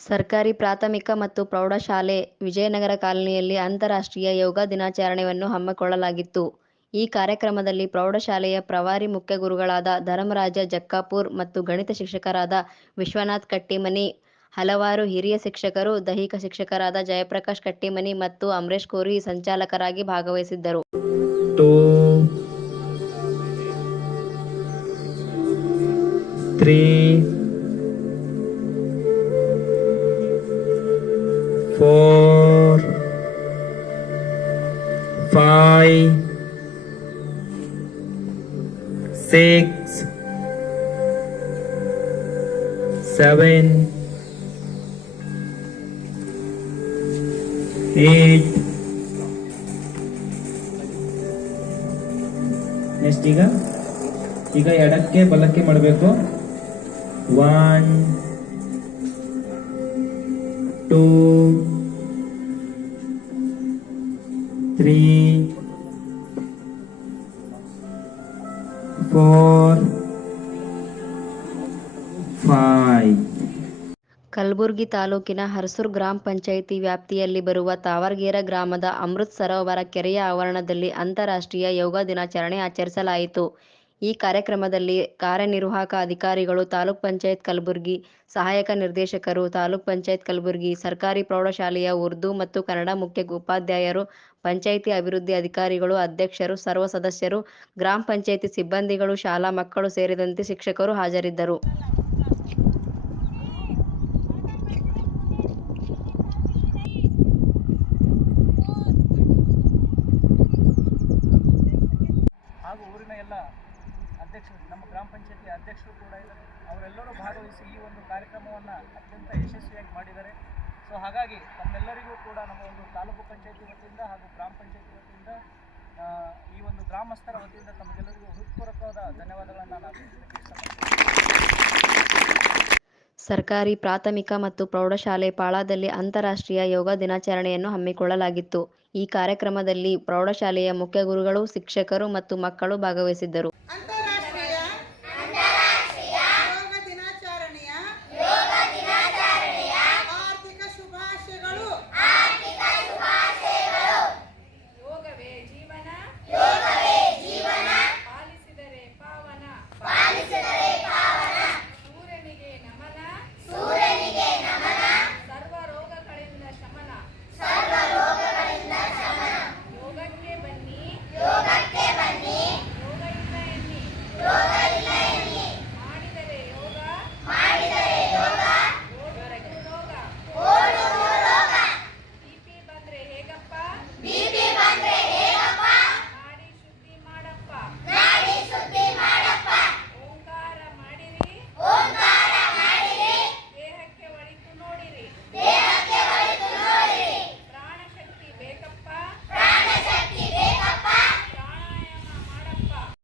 ಸರ್ಕಾರಿ ಪ್ರಾಥಮಿಕ ಮತ್ತು ಪ್ರೌಢಶಾಲೆ ವಿಜಯನಗರ ಕಾಲನಿಯಲ್ಲಿ ಅಂತಾರಾಷ್ಟ್ರೀಯ ಯೋಗ ದಿನಾಚರಣೆಯನ್ನು ಹಮ್ಮಿಕೊಳ್ಳಲಾಗಿತ್ತು. ಈ ಕಾರ್ಯಕ್ರಮದಲ್ಲಿ ಪ್ರೌಢಶಾಲೆಯ ಪ್ರಭಾರಿ ಮುಖ್ಯ ಗುರುಗಳಾದ ಧರ್ಮರಾಜ ಜಕ್ಕಾಪುರ್ ಮತ್ತು ಗಣಿತ ಶಿಕ್ಷಕರಾದ ವಿಶ್ವನಾಥ್ ಕಟ್ಟಿಮನಿ, ಹಲವಾರು ಹಿರಿಯ ಶಿಕ್ಷಕರು, ದೈಹಿಕ ಶಿಕ್ಷಕರಾದ ಜಯಪ್ರಕಾಶ್ ಕಟ್ಟಿಮನಿ ಮತ್ತು ಅಮರೇಶ್ ಕೋರಿ ಸಂಚಾಲಕರಾಗಿ ಭಾಗವಹಿಸಿದ್ದರು. 2, 3, 4, 5, 6, 7, 8. ನೆಕ್ಸ್ಟ್ ಈಗ ಎಡಕ್ಕೆ ಬಲಕ್ಕೆ ಮಾಡಬೇಕು. 1, 2, 3, 4, 5. ಕಲಬುರಗಿ ತಾಲೂಕಿನ ಹರಸೂರು ಗ್ರಾಮ ಪಂಚಾಯಿತಿ ವ್ಯಾಪ್ತಿಯಲ್ಲಿ ಬರುವ ತಾವರ್ಗೇರ ಗ್ರಾಮದ ಅಮೃತ್ ಸರೋವರ ಕೆರೆಯ ಆವರಣದಲ್ಲಿ ಅಂತಾರಾಷ್ಟ್ರೀಯ ಯೋಗ ದಿನಾಚರಣೆ ಆಚರಿಸಲಾಯಿತು. ಈ ಕಾರ್ಯಕ್ರಮದಲ್ಲಿ ಕಾರ್ಯನಿರ್ವಾಹಕ ಅಧಿಕಾರಿಗಳು, ತಾಲೂಕ್ ಪಂಚಾಯತ್ ಕಲಬುರಗಿ, ಸಹಾಯಕ ನಿರ್ದೇಶಕರು, ತಾಲೂಕ್ ಪಂಚಾಯತ್ ಕಲಬುರಗಿ, ಸರ್ಕಾರಿ ಪ್ರೌಢಶಾಲೆಯ ಉರ್ದು ಮತ್ತು ಕನ್ನಡ ಮುಖ್ಯ ಉಪಾಧ್ಯಾಯರು, ಪಂಚಾಯಿತಿ ಅಭಿವೃದ್ಧಿ ಅಧಿಕಾರಿಗಳು, ಅಧ್ಯಕ್ಷರು, ಸರ್ವ ಸದಸ್ಯರು, ಗ್ರಾಮ ಪಂಚಾಯಿತಿ ಸಿಬ್ಬಂದಿಗಳು, ಶಾಲಾ ಮಕ್ಕಳು ಸೇರಿದಂತೆ ಶಿಕ್ಷಕರು ಹಾಜರಿದ್ದರು. ಹಾಗೂ ಊರಿನ ಎಲ್ಲ ಅಧ್ಯಕ್ಷರು, ನಮ್ಮ ಗ್ರಾಮ ಪಂಚಾಯತಿ ಅಧ್ಯಕ್ಷರು ಕೂಡ ಇದ್ದಾರೆ. ಅವರೆಲ್ಲರೂ ಭಾಗವಹಿಸಿ ಈ ಒಂದು ಕಾರ್ಯಕ್ರಮವನ್ನು ಅತ್ಯಂತ ಯಶಸ್ವಿಯಾಗಿ ಮಾಡಿದ್ದಾರೆ. ಸೊ ಹಾಗಾಗಿ ತಮ್ಮೆಲ್ಲರಿಗೂ ಕೂಡ ನಮ್ಮ ಒಂದು ತಾಲೂಕು ಪಂಚಾಯತಿ ವತಿಯಿಂದ ಹಾಗೂ ಗ್ರಾಮ ಪಂಚಾಯತಿ ವತಿಯಿಂದ ಈ ಒಂದು ಗ್ರಾಮಸ್ಥರ ವತಿಯಿಂದ ತಮಗೆಲ್ಲರಿಗೂ ಹೃತ್ಪೂರ್ವಕವಾದ ಧನ್ಯವಾದಗಳನ್ನು ನಾನು ಸರ್ಕಾರಿ ಪ್ರಾಥಮಿಕ ಮತ್ತು ಪ್ರೌಢಶಾಲೆ ಪಾಳಾದಲ್ಲಿ ಅಂತಾರಾಷ್ಟ್ರೀಯ ಯೋಗ ದಿನಾಚರಣೆಯನ್ನು ಹಮ್ಮಿಕೊಳ್ಳಲಾಗಿತ್ತು. ಈ ಕಾರ್ಯಕ್ರಮದಲ್ಲಿ ಪ್ರೌಢಶಾಲೆಯ ಮುಖ್ಯ ಗುರುಗಳು, ಶಿಕ್ಷಕರು ಮತ್ತು ಮಕ್ಕಳು ಭಾಗವಹಿಸಿದ್ದರು.